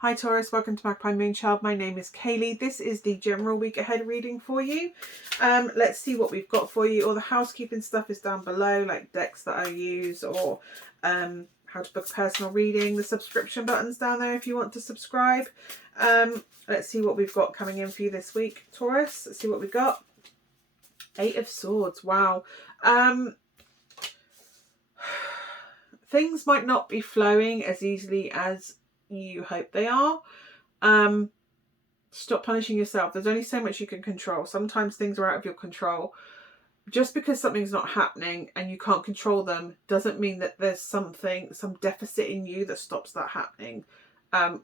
Hi Taurus, welcome to Magpie Moonchild. My name is Kayleigh. This is the general week ahead reading for you. Let's see what we've got for you. All the housekeeping stuff is down below, like decks that I use or how to book a personal reading. The subscription button's down there if you want to subscribe. Let's see what we've got coming in for you this week, Taurus. Let's see what we've got. 8 of Swords. Wow. Things might not be flowing as easily as you hope they are. Stop punishing yourself. There's only so much you can control. Sometimes things are out of your control. Just because something's not happening and you can't control them doesn't mean that there's some deficit in you that stops that happening.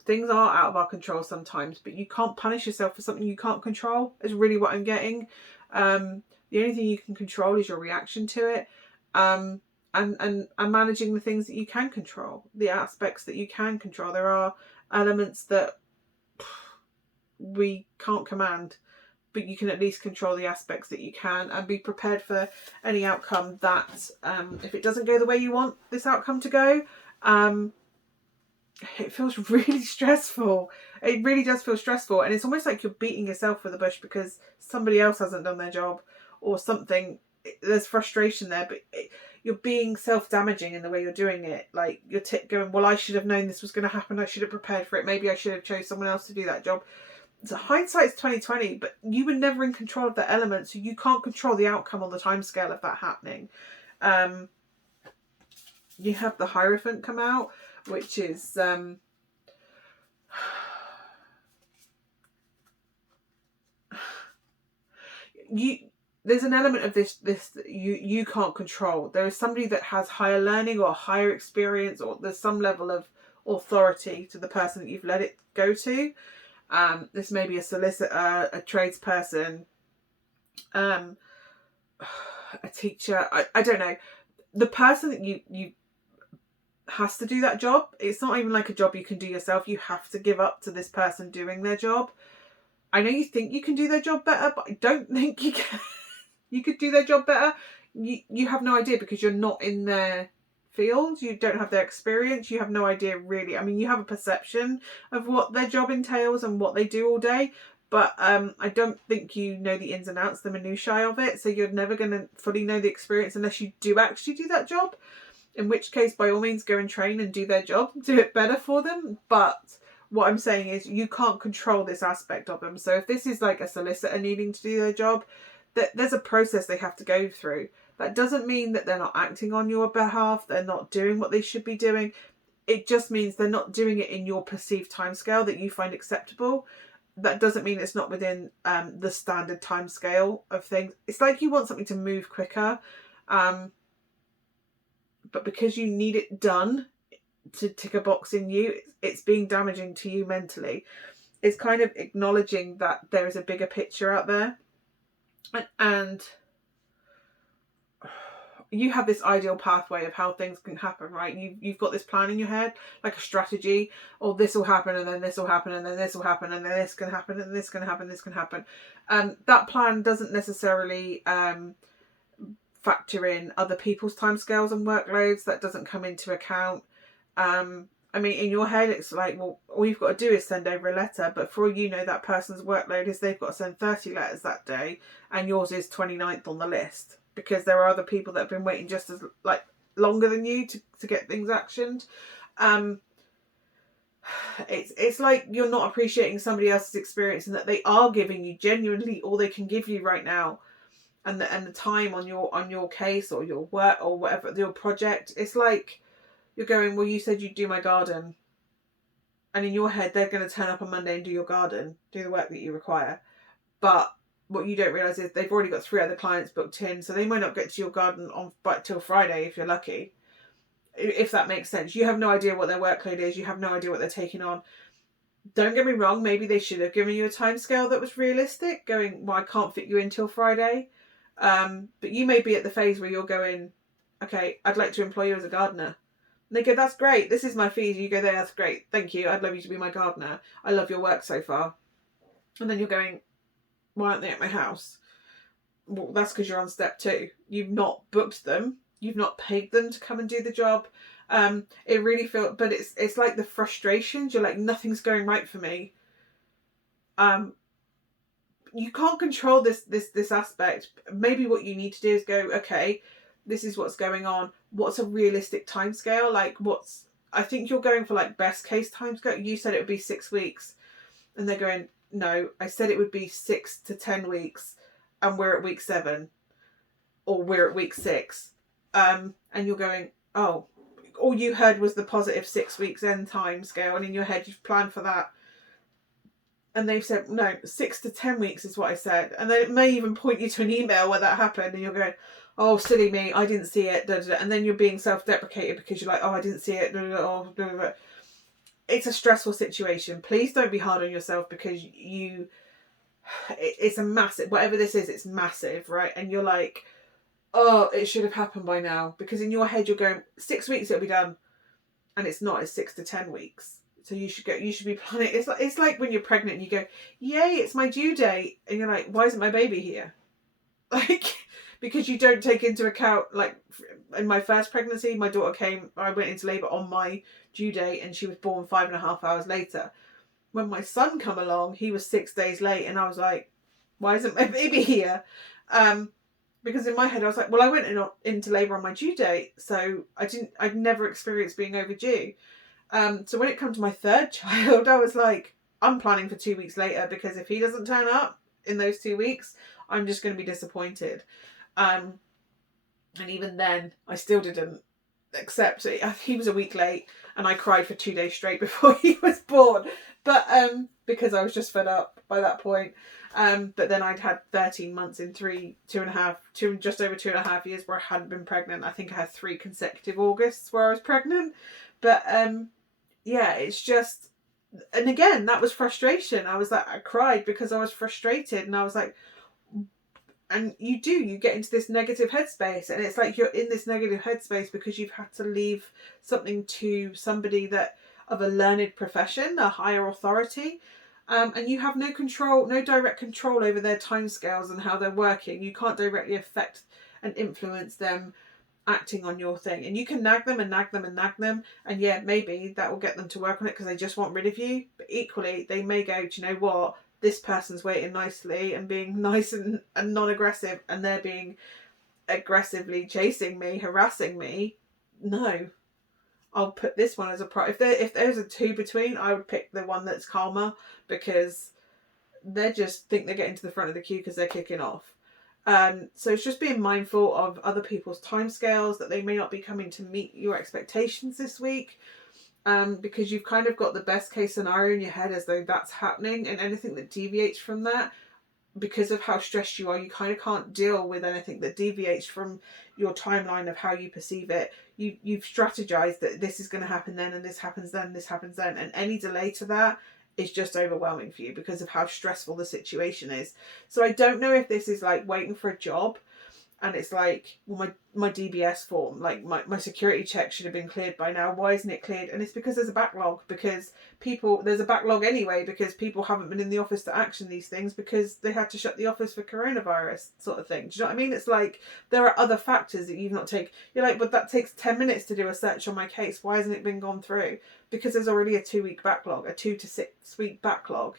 Things are out of our control sometimes, but you can't punish yourself for something you can't control, is really what I'm getting. The only thing you can control is your reaction to it. And managing the things that you can control, the aspects that you can control. There are elements that we can't command, but you can at least control the aspects that you can and be prepared for any outcome that, if it doesn't go the way you want this outcome to go, it feels really stressful. It really does feel stressful, and it's almost like you're beating yourself for the bush because somebody else hasn't done their job or something. There's frustration there, but you're being self-damaging in the way you're doing it. Like you're going, well, I should have known this was going to happen. I should have prepared for it. Maybe I should have chose someone else to do that job. So hindsight's 20/20, but you were never in control of that element, so you can't control the outcome on the timescale of that happening. You have the Hierophant come out, which is there's an element of this that you can't control. There is somebody that has higher learning or higher experience, or there's some level of authority to the person that you've let it go to. This may be a solicitor, a tradesperson, a teacher. I don't know. The person that you has to do that job. It's not even like a job you can do yourself. You have to give up to this person doing their job. I know you think you can do their job better, but I don't think you can. You could do their job better. You have no idea because you're not in their field. You don't have their experience. You have no idea really. I mean, you have a perception of what their job entails and what they do all day, but I don't think you know the ins and outs, the minutiae of it. So you're never going to fully know the experience unless you do actually do that job. In which case, by all means, go and train and do their job, do it better for them. But what I'm saying is you can't control this aspect of them. So if this is like a solicitor needing to do their job, there's a process they have to go through. That doesn't mean that they're not acting on your behalf. They're not doing what they should be doing. It just means they're not doing it in your perceived timescale that you find acceptable. That doesn't mean it's not within the standard timescale of things. It's like you want something to move quicker, but because you need it done to tick a box in you, it's being damaging to you mentally. It's kind of acknowledging that there is a bigger picture out there. And you have this ideal pathway of how things can happen, right? You've got this plan in your head, like a strategy, or this will happen, and then this will happen, and then this will happen, and then this can happen, and this can happen, this can happen. That plan doesn't necessarily factor in other people's timescales and workloads. That doesn't come into account. I mean, in your head, it's like, well, all you've got to do is send over a letter. But for all you know, that person's workload is they've got to send 30 letters that day, and yours is 29th on the list because there are other people that have been waiting just as longer than you to get things actioned. It's like you're not appreciating somebody else's experience and that they are giving you genuinely all they can give you right now, and the time on your case or your work or whatever, your project. It's like you're going, well, you said you'd do my garden. And in your head, they're going to turn up on Monday and do your garden, do the work that you require. But what you don't realise is they've already got 3 other clients booked in, so they might not get to your garden till Friday if you're lucky. If that makes sense. You have no idea what their workload is. You have no idea what they're taking on. Don't get me wrong, maybe they should have given you a timescale that was realistic, going, well, I can't fit you in till Friday. But you may be at the phase where you're going, okay, I'd like to employ you as a gardener. And they go, that's great. This is my fees. You go there, that's great. Thank you. I'd love you to be my gardener. I love your work so far. And then you're going, why aren't they at my house? Well, that's because you're on step 2. You've not booked them. You've not paid them to come and do the job. It really feels, but it's like the frustrations. You're like, nothing's going right for me. You can't control this aspect. Maybe what you need to do is go, okay, this is what's going on. What's a realistic timescale? Like, I think you're going for like best case timescale. You said it would be 6 weeks, and they're going, no, I said it would be 6 to 10 weeks, and we're at week 7, or we're at week 6. And you're going, oh, all you heard was the positive 6 weeks end time scale, and in your head you've planned for that. And they've said, no, 6 to 10 weeks is what I said. And then it may even point you to an email where that happened, and you're going, oh, silly me, I didn't see it. Da, da, da. And then you're being self-deprecated because you're like, oh, I didn't see it. Da, da, da, oh, da, da, da. It's a stressful situation. Please don't be hard on yourself, because it's a massive, whatever this is, it's massive, right? And you're like, oh, it should have happened by now. Because in your head you're going, 6 weeks it'll be done. And it's not, it's 6 to 10 weeks. So you should be planning. It's like when you're pregnant and you go, yay, it's my due date. And you're like, why isn't my baby here? Like, because you don't take into account, like in my first pregnancy, my daughter I went into labour on my due date, and she was born 5.5 hours later. When my son come along, he was 6 days late, and I was like, why isn't my baby here? Because in my head I was like, well, I went into labour on my due date, so I'd never experienced being overdue. So when it comes to my third child, I was like, I'm planning for 2 weeks later, because if he doesn't turn up in those 2 weeks, I'm just going to be disappointed. And even then, I still didn't accept it. He was a week late, and I cried for 2 days straight before he was born. But because I was just fed up by that point. But then I'd had 13 months in just over 2.5 years where I hadn't been pregnant. I think I had 3 consecutive Augusts where I was pregnant. But yeah, it's just, and again, that was frustration. I was like, I cried because I was frustrated, and I was like, and you get into this negative headspace, and it's like you're in this negative headspace because you've had to leave something to somebody that of a learned profession, a higher authority, and you have no direct control over their timescales and how they're working. You can't directly affect and influence them acting on your thing, and you can nag them and nag them and nag them, and yeah, maybe that will get them to work on it because they just want rid of you. But equally, they may go, do you know what, this person's waiting nicely and being nice and non-aggressive, and they're being aggressively chasing me, harassing me. No, I'll put this one as a if there's a 2 between, I would pick the one that's calmer, because they just think they're getting to the front of the queue because they're kicking off. So it's just being mindful of other people's timescales, that they may not be coming to meet your expectations this week, because you've kind of got the best case scenario in your head as though that's happening, and anything that deviates from that, because of how stressed you are, you kind of can't deal with anything that deviates from your timeline of how you perceive it. You've strategized that this is going to happen then, and this happens then, this happens then, and any delay to that is just overwhelming for you because of how stressful the situation is. So I don't know if this is like waiting for a job, and it's like, well, my DBS form, like my security check should have been cleared by now. Why isn't it cleared? And it's because there's a backlog, because there's a backlog anyway, because people haven't been in the office to action these things because they had to shut the office for coronavirus sort of thing. Do you know what I mean? It's like, there are other factors that you've not taken. You're like, but that takes 10 minutes to do a search on my case. Why hasn't it been gone through? Because there's already a 2-week backlog, a 2 to 6 week backlog.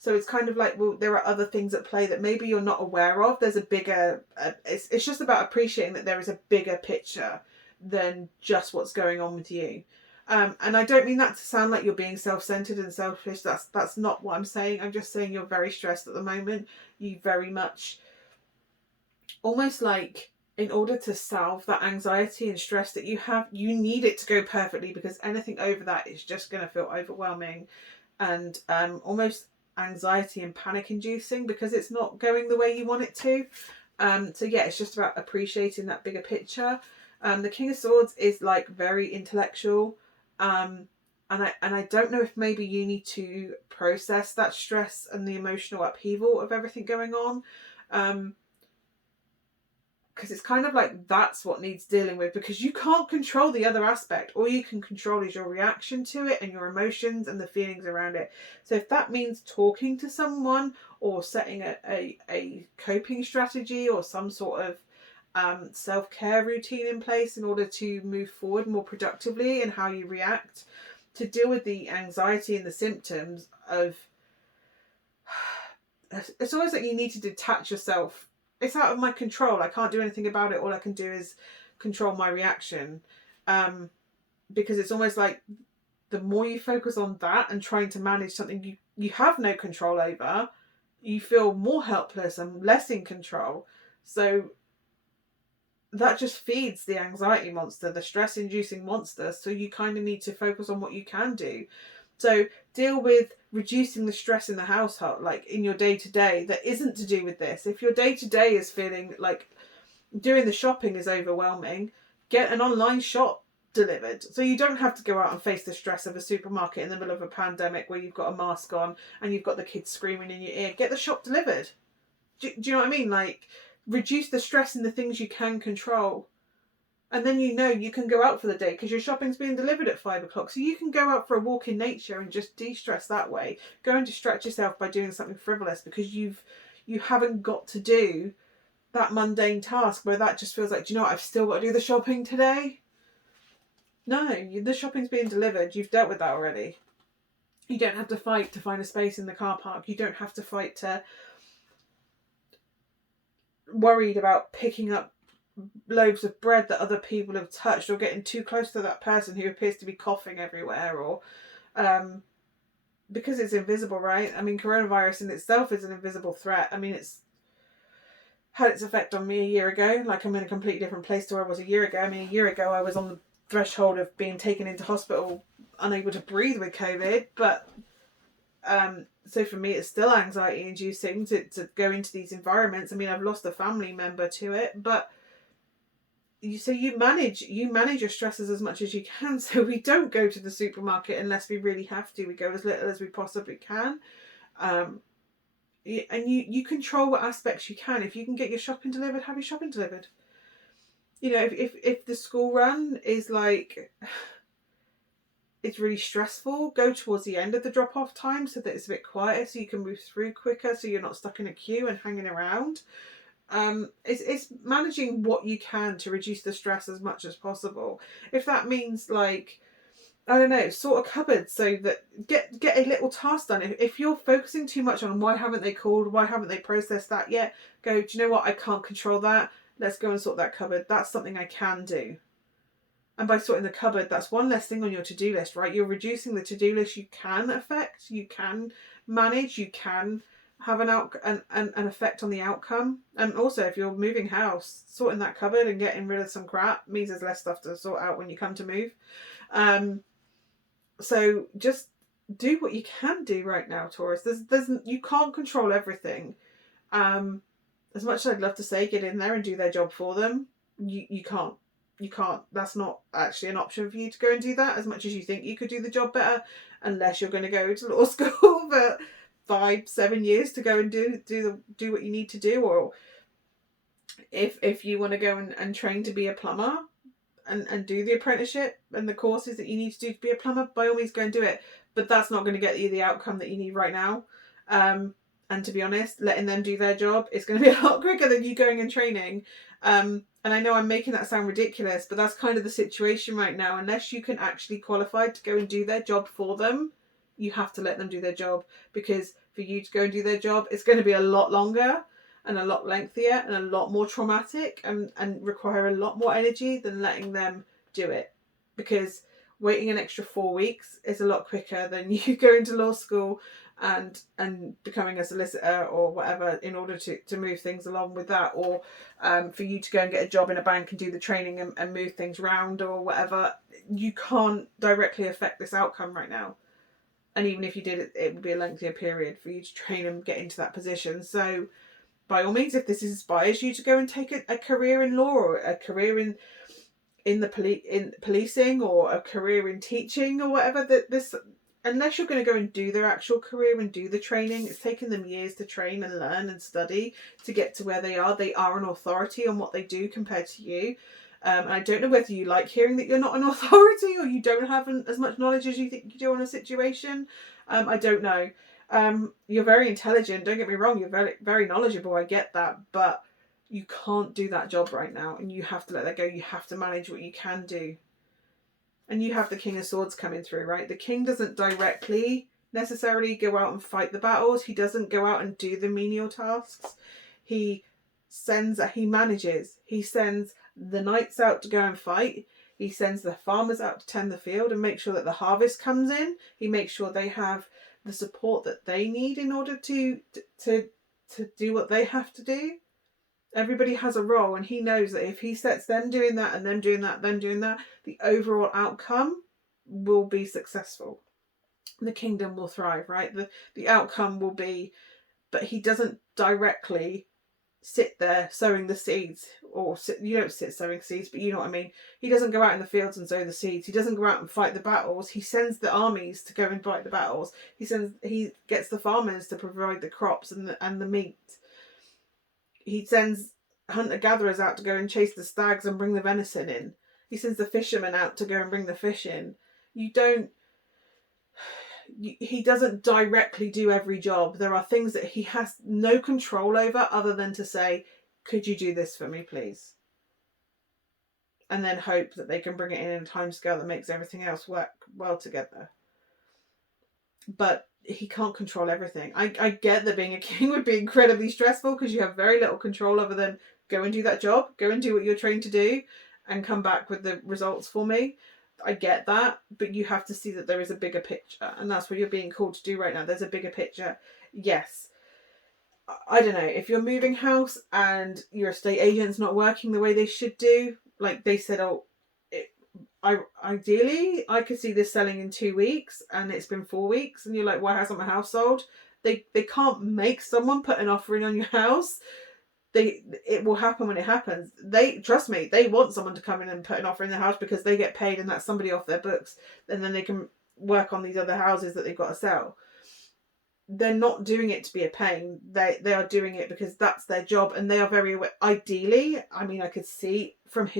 So it's kind of like, well, there are other things at play that maybe you're not aware of. There's a bigger, it's just about appreciating that there is a bigger picture than just what's going on with you. And I don't mean that to sound like you're being self-centered and selfish. That's not what I'm saying. I'm just saying you're very stressed at the moment. You very much, almost like, in order to salve that anxiety and stress that you have, you need it to go perfectly, because anything over that is just going to feel overwhelming and almost anxiety and panic inducing, because it's not going the way you want it to. So yeah, it's just about appreciating that bigger picture. The King of Swords is like very intellectual, and I don't know if maybe you need to process that stress and the emotional upheaval of everything going on, because it's kind of like that's what needs dealing with, because you can't control the other aspect. All you can control is your reaction to it and your emotions and the feelings around it. So if that means talking to someone or setting a coping strategy or some sort of self-care routine in place in order to move forward more productively in how you react, to deal with the anxiety and the symptoms of. It's always like you need to detach yourself. It's out of my control. I can't do anything about it. All I can do is control my reaction. Because it's almost like the more you focus on that and trying to manage something you have no control over, you feel more helpless and less in control. So that just feeds the anxiety monster, the stress-inducing monster. So you kind of need to focus on what you can do. So deal with reducing the stress in the household, like in your day-to-day, that isn't to do with this. If your day-to-day is feeling like doing the shopping is overwhelming, get an online shop delivered. So you don't have to go out and face the stress of a supermarket in the middle of a pandemic where you've got a mask on and you've got the kids screaming in your ear. Get the shop delivered. Do you know what I mean? Like, reduce the stress in the things you can control. And then you can go out for the day because your shopping's being delivered at 5 o'clock. So you can go out for a walk in nature and just de-stress that way. Go and distract yourself by doing something frivolous because you haven't got to do that mundane task where that just feels like, do you know what, I've still got to do the shopping today? No, the shopping's being delivered. You've dealt with that already. You don't have to fight to find a space in the car park. You don't have to fight to worried about picking up loaves of bread that other people have touched or getting too close to that person who appears to be coughing everywhere, or because it's invisible, right? I mean, coronavirus in itself is an invisible threat. I mean, it's had its effect on me a year ago. Like, I'm in a completely different place to where I was a year ago. I mean, a year ago I was on the threshold of being taken into hospital unable to breathe with COVID, but so for me it's still anxiety inducing to go into these environments. I mean, I've lost a family member to it, but you manage your stresses as much as you can. So we don't go to the supermarket unless we really have to. We go as little as we possibly can, and you control what aspects you can. If you can get your shopping delivered, have your shopping delivered. You know, if the school run is like, it's really stressful, go towards the end of the drop-off time so that it's a bit quieter, so you can move through quicker, so you're not stuck in a queue and hanging around. It's managing what you can to reduce the stress as much as possible. If that means, like, I don't know, sort a cupboard so that get a little task done. If you're focusing too much on why haven't they called, why haven't they processed that yet, go, do you know what, I can't control that. Let's go and sort that cupboard. That's something I can do. And by sorting the cupboard, that's one less thing on your to-do list, right? You're reducing the to-do list you can affect, you can manage, you can have an effect on the outcome. And also, if you're moving house, sorting that cupboard and getting rid of some crap means there's less stuff to sort out when you come to move. So just do what you can do right now, Taurus. You can't control everything. As much as I'd love to say get in there and do their job for them, you can't. You can't. That's not actually an option for you to go and do that, as much as you think you could do the job better, unless you're going to go to law school for 5-7 years to go and do what you need to do, or if you want to go and train to be a plumber and do the apprenticeship and the courses that you need to do to be a plumber, by all means go and do it. But that's not going to get you the outcome that you need right now. And to be honest, letting them do their job is going to be a lot quicker than you going and training. And I know I'm making that sound ridiculous, but that's kind of the situation right now. Unless you can actually qualify to go and do their job for them, you have to let them do their job, because for you to go and do their job, it's going to be a lot longer and a lot lengthier and a lot more traumatic and require a lot more energy than letting them do it. Because waiting an extra 4 weeks is a lot quicker than you going to law school and becoming a solicitor or whatever in order to move things along with that, or for you to go and get a job in a bank and do the training and move things around or whatever. You can't directly affect this outcome right now, and even if you did, it would be a lengthier period for you to train and get into that position. So by all means, if this inspires you to go and take a career in law, or a career in policing, or a career in teaching or whatever, unless you're going to go and do their actual career and do the training, it's taken them years to train and learn and study to get to where they are. They are an authority on what they do compared to you. And I don't know whether you like hearing that you're not an authority, or you don't have as much knowledge as you think you do on a situation. I don't know. You're very intelligent, don't get me wrong, you're very, very knowledgeable, I get that. But You can't do that job right now, and you have to let that go. You have to manage what you can do. And you have the King of Swords coming through, right? The king doesn't directly necessarily go out and fight the battles. He doesn't go out and do the menial tasks. He manages. He sends the knights out to go and fight. He sends the farmers out to tend the field and make sure that the harvest comes in. He makes sure they have the support that they need in order to do what they have to do. Everybody has a role, and he knows that if he sets them doing that and them doing that, them doing that, the overall outcome will be successful. The kingdom will thrive, right? The outcome will be, but he doesn't directly sit there sowing the seeds, you don't sit sowing seeds, but you know what I mean. He doesn't go out in the fields and sow the seeds. He doesn't go out and fight the battles. He sends the armies to go and fight the battles. He gets the farmers to provide the crops and the meat. He sends hunter-gatherers out to go and chase the stags and bring the venison in. He sends the fishermen out to go and bring the fish in. He doesn't directly do every job. There are things that he has no control over other than to say, could you do this for me, please? And then hope that they can bring it in a timescale that makes everything else work well together. But he can't control everything. I get that being a king would be incredibly stressful because you have very little control other than go and do that job, go and do what you're trained to do, and come back with the results for me. I get that, but you have to see that there is a bigger picture, and that's what you're being called to do right now. There's a bigger picture. Yes. I don't know, if you're moving house and your estate agent's not working the way they should do, like they said, ideally I could see this selling in 2 weeks, and it's been 4 weeks, and you're like, why hasn't my house sold? They can't make someone put an offer in on your house. It will happen when it happens. Trust me, they want someone to come in and put an offer in their house because they get paid, and that's somebody off their books, and then they can work on these other houses that they've got to sell. They're not doing it to be a pain. They are doing it because that's their job, and they are very aware. Ideally, I mean, I could see from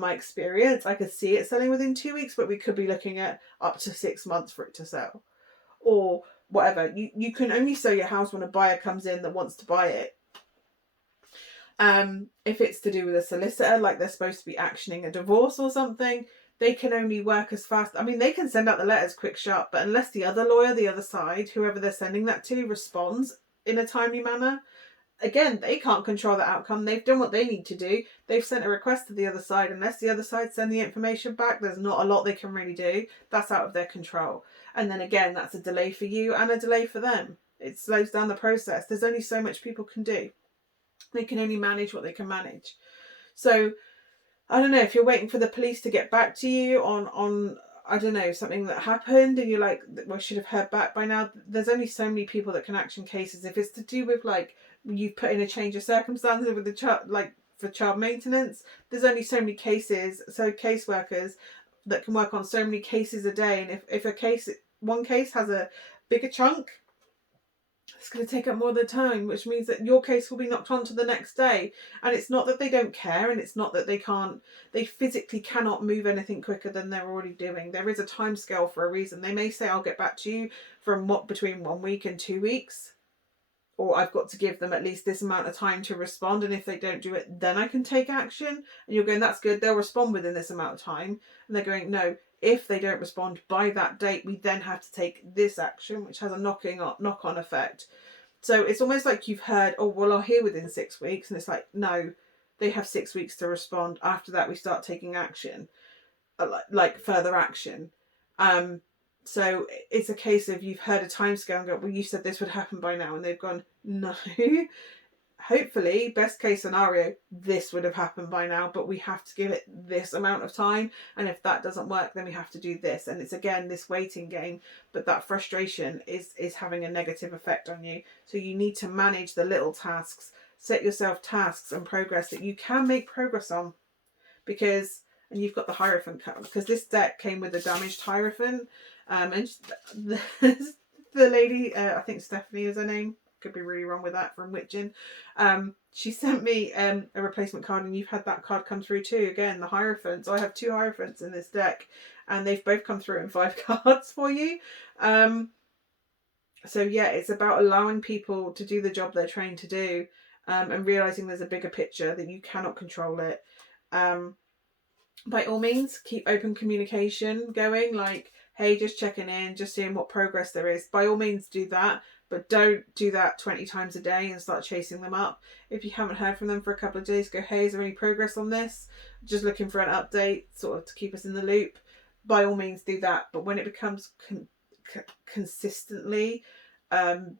my experience, I could see it selling within 2 weeks, but we could be looking at up to 6 months for it to sell, or whatever. You can only sell your house when a buyer comes in that wants to buy it. If it's to do with a solicitor, like they're supposed to be actioning a divorce or something, they can only work as fast. I mean, they can send out the letters quick, sharp, but unless the other lawyer, the other side, whoever they're sending that to, responds in a timely manner, again, they can't control the outcome. They've done what they need to do. They've sent a request to the other side. Unless the other side send the information back, there's not a lot they can really do. That's out of their control. And then again, that's a delay for you and a delay for them. It slows down the process. There's only so much people can do. They can only manage what they can manage. So, I don't know, if you're waiting for the police to get back to you on I don't know, something that happened, and you're like, well, I should have heard back by now. There's only so many people that can action cases. If it's to do with, like, you've put in a change of circumstances with the child, like for child maintenance, there's only so many cases, so caseworkers that can work on so many cases a day. And if one case has a bigger chunk, it's going to take up more of the time, which means that your case will be knocked on to the next day. And it's not that they don't care, and it's not that they physically cannot move anything quicker than they're already doing. There is a time scale for a reason. They may say, I'll get back to you between 1 week and 2 weeks. Or I've got to give them at least this amount of time to respond. And if they don't do it, then I can take action. And you're going, that's good. They'll respond within this amount of time. And they're going, no, if they don't respond by that date, we then have to take this action, which has a knock-on effect. So it's almost like you've heard, oh, well, I'll hear within 6 weeks. And it's like, no, they have 6 weeks to respond. After that, we start taking action, like further action. So it's a case of you've heard a timescale and go, well, you said this would happen by now. And they've gone, no. Hopefully, best case scenario, this would have happened by now, but we have to give it this amount of time. And if that doesn't work, then we have to do this. And it's, again, this waiting game. But that frustration is having a negative effect on you. So you need to manage the little tasks. Set yourself tasks and progress that you can make progress on. And you've got the Hierophant card, because this deck came with a damaged Hierophant. And the lady, I think Stephanie is her name, could be really wrong with that, from Witchin. She sent me a replacement card, and you've had that card come through too. Again, the Hierophant. So I have 2 Hierophants in this deck, and they've both come through in 5 cards for you. So yeah, it's about allowing people to do the job they're trained to do. and realizing there's a bigger picture, that you cannot control it. By all means, keep open communication going, like, hey, just checking in, just seeing what progress there is. By all means, do that, but don't do that 20 times a day and start chasing them up. If you haven't heard from them for a couple of days, go, hey, is there any progress on this? Just looking for an update, sort of to keep us in the loop. By all means, do that. But when it becomes consistently and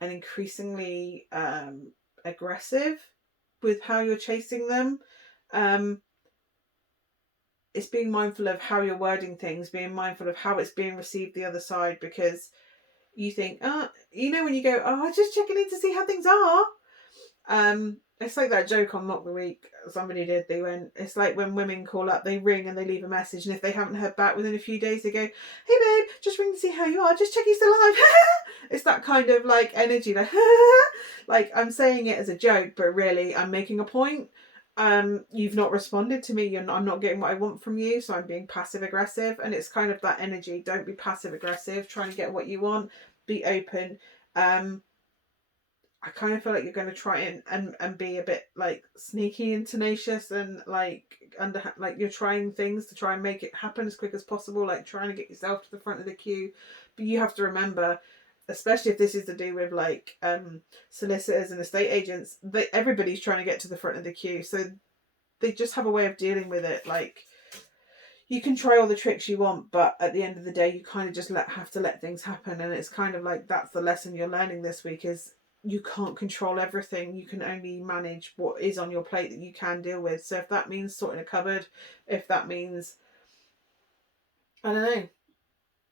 increasingly aggressive with how you're chasing them, it's being mindful of how you're wording things, being mindful of how it's being received the other side, because you think, when you go, I'm just checking in to see how things are. It's like that joke on Mock the Week somebody did. They went, it's like when women call up, they ring and they leave a message, and if they haven't heard back within a few days, they go, hey babe, just ring to see how you are, just check you're still alive. It's that kind of like energy, like like I'm saying it as a joke, but really I'm making a point. You've not responded to me, I'm not getting what I want from you, so I'm being passive aggressive. And it's kind of that energy. Don't be passive aggressive, trying to get what you want, be open. I kind of feel like you're going to try and be a bit like sneaky and tenacious, and like you're trying things to try and make it happen as quick as possible, like trying to get yourself to the front of the queue. But you have to remember, especially if this is to do with like solicitors and estate agents, everybody's trying to get to the front of the queue, so they just have a way of dealing with it. Like, you can try all the tricks you want, but at the end of the day, you kind of just have to let things happen. And it's kind of like, that's the lesson you're learning this week, is you can't control everything. You can only manage what is on your plate that you can deal with. So if that means sorting a cupboard, if that means, I don't know,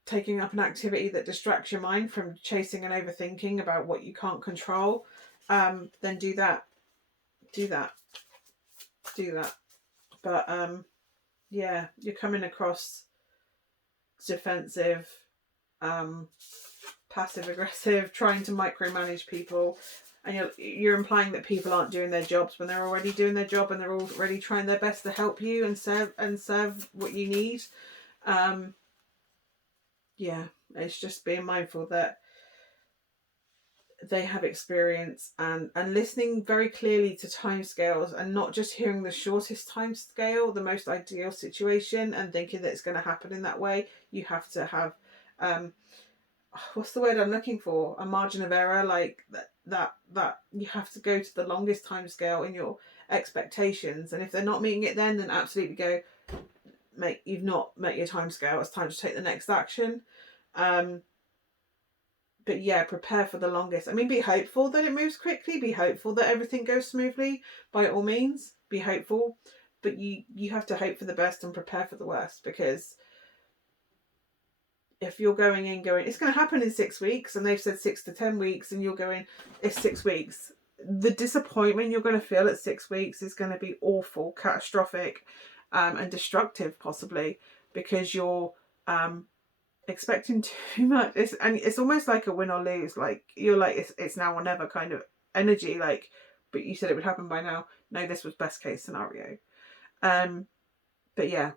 taking up an activity that distracts your mind from chasing and overthinking about what you can't control, then do that. But yeah, you're coming across defensive, passive aggressive, trying to micromanage people, and you're implying that people aren't doing their jobs when they're already doing their job, and they're already trying their best to help you and serve what you need. Yeah, it's just being mindful that they have experience, and listening very clearly to timescales, and not just hearing the shortest timescale, the most ideal situation, and thinking that it's going to happen in that way. You have to have what's the word I'm looking for? A margin of error, like that you have to go to the longest timescale in your expectations, and if they're not meeting it, then absolutely go, mate, you've not met your timescale. It's time to take the next action. But yeah, prepare for the longest. I mean, be hopeful that it moves quickly. Be hopeful that everything goes smoothly. By all means, be hopeful. But you have to hope for the best and prepare for the worst. Because if you're going, it's going to happen in 6 weeks, and they've said 6 to 10 weeks, and you're going, it's 6 weeks. The disappointment you're going to feel at 6 weeks is going to be awful, catastrophic, and destructive, possibly, because you're expecting too much. It's almost like a win or lose. Like, you're like, it's now or never kind of energy. Like, but you said it would happen by now. No, this was best case scenario. But yeah,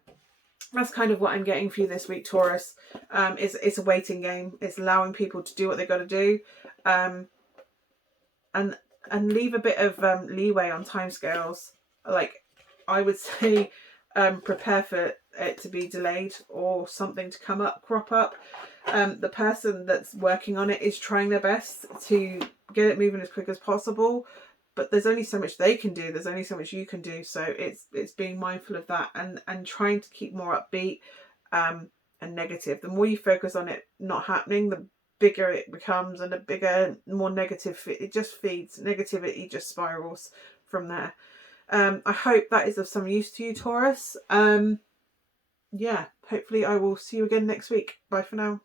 that's kind of what I'm getting for you this week, Taurus. It's a waiting game. It's allowing people to do what they've got to do, and leave a bit of leeway on timescales. Like, I would say, prepare for it to be delayed or something to crop up. The person that's working on it is trying their best to get it moving as quick as possible, but there's only so much they can do. There's only so much you can do. So it's being mindful of that, and trying to keep more upbeat and negative. The more you focus on it not happening, the bigger it becomes, and the bigger, more negative it just feeds. Negativity just spirals from there. I hope that is of some use to you, Taurus. Yeah, hopefully I will see you again next week. Bye for now.